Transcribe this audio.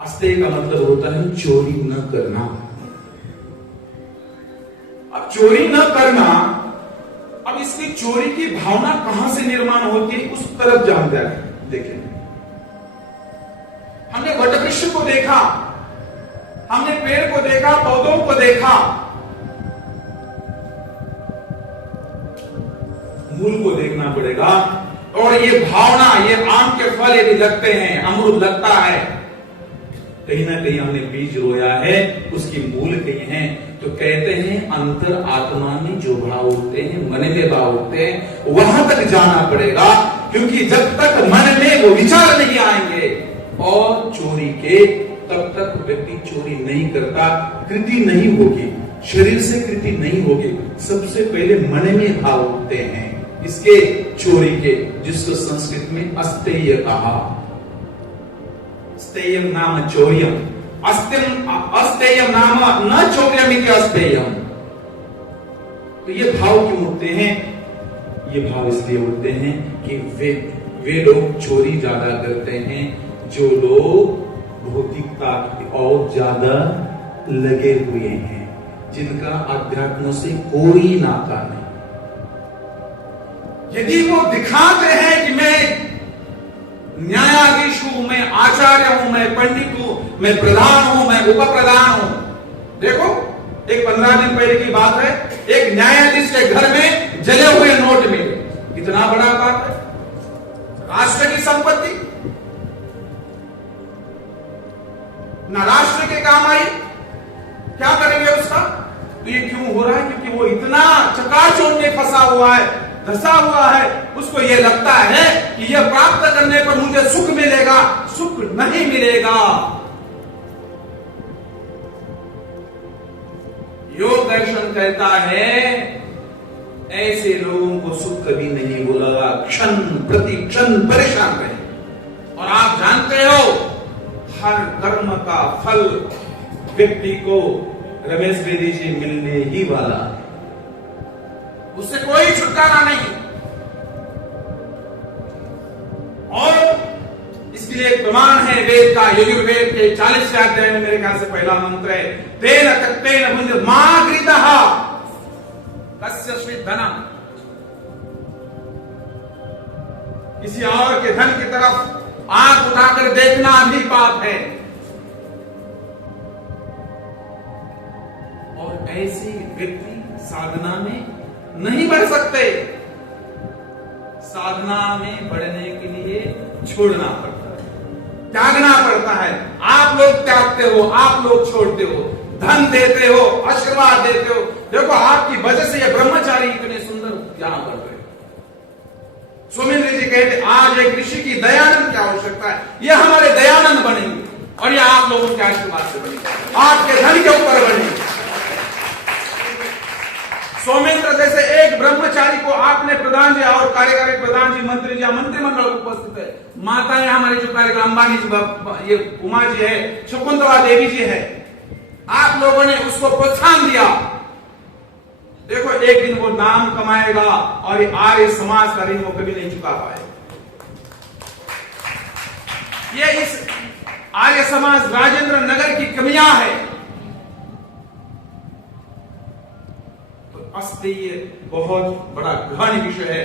अस्तेय का मतलब होता है चोरी न करना। अब चोरी न करना, अब इसकी चोरी की भावना कहां से निर्माण होती है उस तरफ जानते हैं। देखें, हमने वटवृक्ष को देखा, हमने पेड़ को देखा, पौधों को देखा, मूल को देखना पड़ेगा। और ये भावना, ये आम के फल यदि लगते हैं, अमरूद लगता है, कहीं ना कहीं हमने बीज रोया है, उसकी मूल कहीं है। तो कहते हैं अंतर आत्मा में जो भाव उठते हैं, मन में भाव उठते हैं, वहां तक जाना पड़ेगा। क्योंकि जब तक मन में वो विचार नहीं आएंगे और चोरी के, तब तक व्यक्ति चोरी नहीं करता, कृति नहीं होगी, शरीर से कृति नहीं होगी। सबसे पहले मन में भाव उठते हैं इसके चोरी के, जिसको संस्कृत में अस्तेय कहा। अस्तेयम नाम चौर्यम, अस्तेयम नाम न चौर्यम इति अस्तेयम। तो ये भाव क्यों उठते हैं? ये भाव इसलिए उठते हैं कि वे लोग चोरी ज्यादा करते हैं जो लोग भौतिकता और ज्यादा लगे हुए हैं, जिनका अध्यात्म से कोई नाता नहीं। यदि वो दिखाते हैं कि मैं न्यायाधीश हूं, मैं आचार्य हूं, मैं पंडित हूं, मैं प्रधान हूं, मैं उप प्रधान हूं। देखो, एक 15 दिन पहले की बात है, एक न्यायाधीश के घर में जले हुए नोट मिले। कितना बड़ा बात है, राष्ट्र की संपत्ति ना राष्ट्र के काम आई, क्या करेंगे उसका? तो ये क्यों हो रहा है? क्योंकि वो इतना चकाचौंध में फंसा हुआ है, धसा हुआ है। उसको ये लगता है कि यह प्राप्त करने पर मुझे सुख मिलेगा, सुख नहीं मिलेगा। योग दर्शन कहता है ऐसे लोगों को सुख कभी नहीं बोला, क्षण प्रति क्षण परेशान रहे। और आप जानते हो, हर कर्म का फल व्यक्ति को रमेश बेदी जी मिलने ही वाला है, उससे कोई छुटकारा नहीं। और इसके लिए एक प्रमाण है वेद का, यजुर्वेद के 40वें अध्याय में मेरे ख्याल से पहला मंत्र है, तेन तक्तेन भुंज मा गृतः कस्य धनम। किसी और के धन की तरफ आंख उठाकर देखना भी पाप है। और ऐसे व्यक्ति साधना में नहीं बढ़ सकते। साधना में बढ़ने के लिए छोड़ना पड़ता है, त्यागना पड़ता है। आप लोग त्यागते हो, आप लोग छोड़ते हो, धन देते हो, आशीर्वाद देते हो। देखो, आपकी वजह से ये ब्रह्मचारी इतने सुंदर क्या कर रहे। सुमेंद्र जी कहते आज एक ऋषि की दयानंद की आवश्यकता है, ये हमारे दयानंद बनेंगे और ये आप लोगों के आशीर्वाद से बनेंगे, आपके धन के ऊपर बनेंगे। सौमित्र जैसे एक ब्रह्मचारी को आपने प्रधान जी और कार्यकारी प्रधान जी, मंत्री जी, मंत्रिमंडल उपस्थित है, माताएं हमारे जो कार्यक्रम अंबानी जी, ये उमा जी है, शकुंतला देवी जी है, आप लोगों ने उसको प्रोत्साहन दिया। देखो, एक दिन वो नाम कमाएगा और ये आर्य समाज का ऋण वो कभी नहीं चुका पाए। ये इस आर्य समाज राजेंद्र नगर की कमियां है। अस्तेय बहुत बड़ा गहन विषय है।